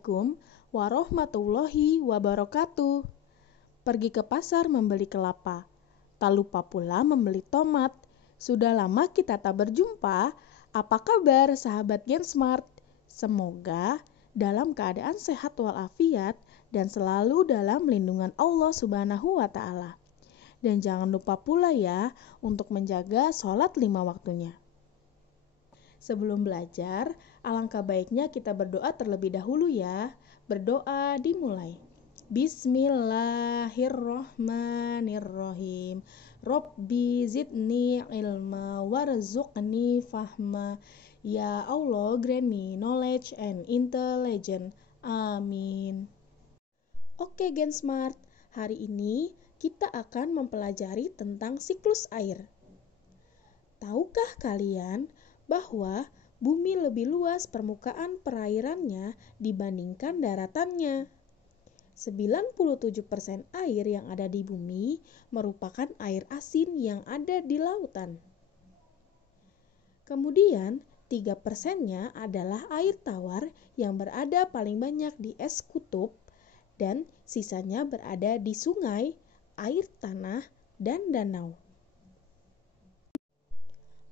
Assalamualaikum warahmatullahi wabarakatuh. Pergi ke pasar membeli kelapa, tak lupa pula membeli tomat. Sudah lama kita tak berjumpa. Apa kabar sahabat Gensmart? Semoga dalam keadaan sehat walafiat dan selalu dalam lindungan Allah Subhanahu wa Ta'ala. Dan jangan lupa pula ya untuk menjaga sholat 5 waktunya. Sebelum belajar, alangkah baiknya kita berdoa terlebih dahulu ya. Berdoa dimulai. Bismillahirrohmanirrohim. Robbi zidni ilma warzuqni fahma. Ya Allah, grant me knowledge and intelligence. Amin. Oke Gensmart, hari ini kita akan mempelajari tentang siklus air. Tahukah kalian bahwa bumi lebih luas permukaan perairannya dibandingkan daratannya? 97% air yang ada di bumi merupakan air asin yang ada di lautan. Kemudian 3%-nya adalah air tawar yang berada paling banyak di es kutub dan sisanya berada di sungai, air tanah, dan danau.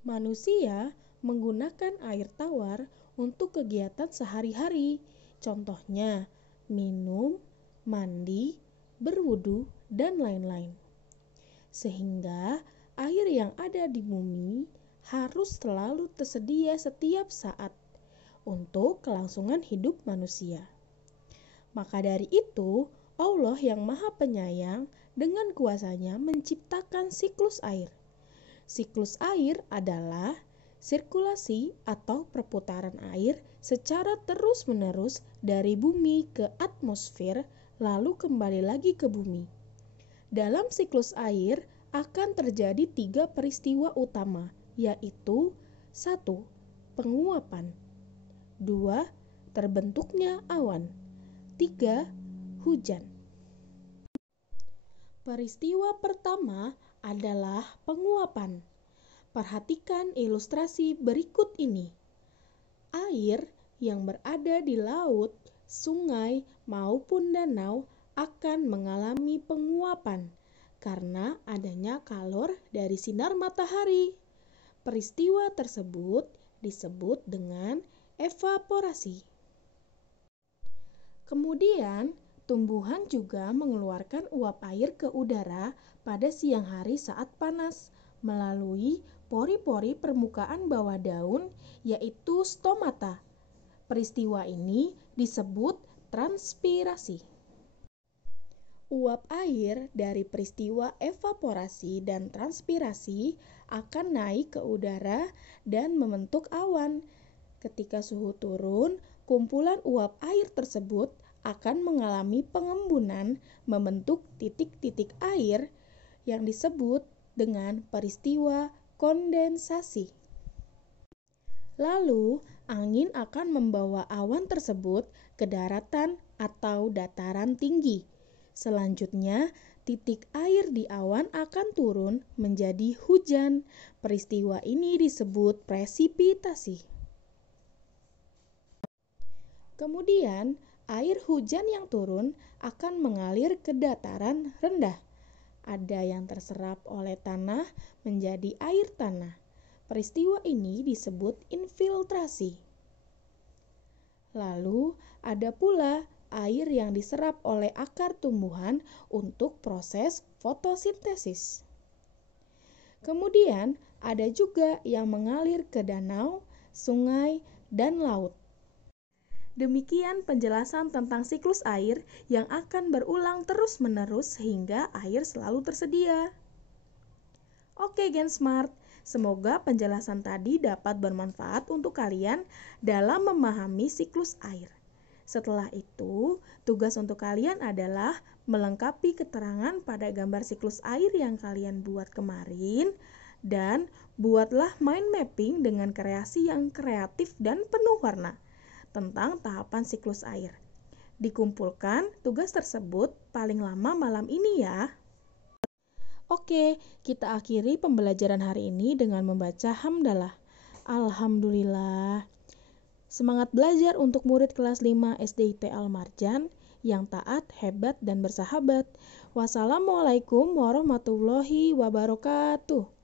Manusia menggunakan air tawar untuk kegiatan sehari-hari, contohnya minum, mandi, berwudu, dan lain-lain. Sehingga air yang ada di bumi harus selalu tersedia setiap saat untuk kelangsungan hidup manusia. Maka dari itu, Allah yang Maha Penyayang dengan kuasanya menciptakan siklus air. Siklus air adalah sirkulasi atau perputaran air secara terus-menerus dari bumi ke atmosfer lalu kembali lagi ke bumi. Dalam siklus air akan terjadi 3 peristiwa utama, yaitu 1. Penguapan, 2. Terbentuknya awan, 3. Hujan. Peristiwa pertama adalah penguapan. Perhatikan ilustrasi berikut ini. Air yang berada di laut, sungai, maupun danau akan mengalami penguapan karena adanya kalor dari sinar matahari. Peristiwa tersebut disebut dengan evaporasi. Kemudian, tumbuhan juga mengeluarkan uap air ke udara pada siang hari saat panas melalui pori-pori permukaan bawah daun, yaitu stomata. Peristiwa ini disebut transpirasi. Uap air dari peristiwa evaporasi dan transpirasi akan naik ke udara dan membentuk awan. Ketika suhu turun, kumpulan uap air tersebut akan mengalami pengembunan membentuk titik-titik air yang disebut dengan peristiwa kondensasi. Lalu, angin akan membawa awan tersebut ke daratan atau dataran tinggi. Selanjutnya, titik air di awan akan turun menjadi hujan. Peristiwa ini disebut presipitasi. Kemudian, air hujan yang turun akan mengalir ke dataran rendah. Ada yang terserap oleh tanah menjadi air tanah. Peristiwa ini disebut infiltrasi. Lalu, ada pula air yang diserap oleh akar tumbuhan untuk proses fotosintesis. Kemudian, ada juga yang mengalir ke danau, sungai, dan laut. Demikian penjelasan tentang siklus air yang akan berulang terus-menerus sehingga air selalu tersedia. Oke Gensmart, semoga penjelasan tadi dapat bermanfaat untuk kalian dalam memahami siklus air. Setelah itu, tugas untuk kalian adalah melengkapi keterangan pada gambar siklus air yang kalian buat kemarin dan buatlah mind mapping dengan kreasi yang kreatif dan penuh warna tentang tahapan siklus air. Dikumpulkan tugas tersebut paling lama malam ini ya. Oke, kita akhiri pembelajaran hari ini dengan membaca hamdalah. Alhamdulillah. Semangat belajar untuk murid kelas 5 SDIT Al-Marjan yang taat, hebat, dan bersahabat. Wassalamualaikum warahmatullahi wabarakatuh.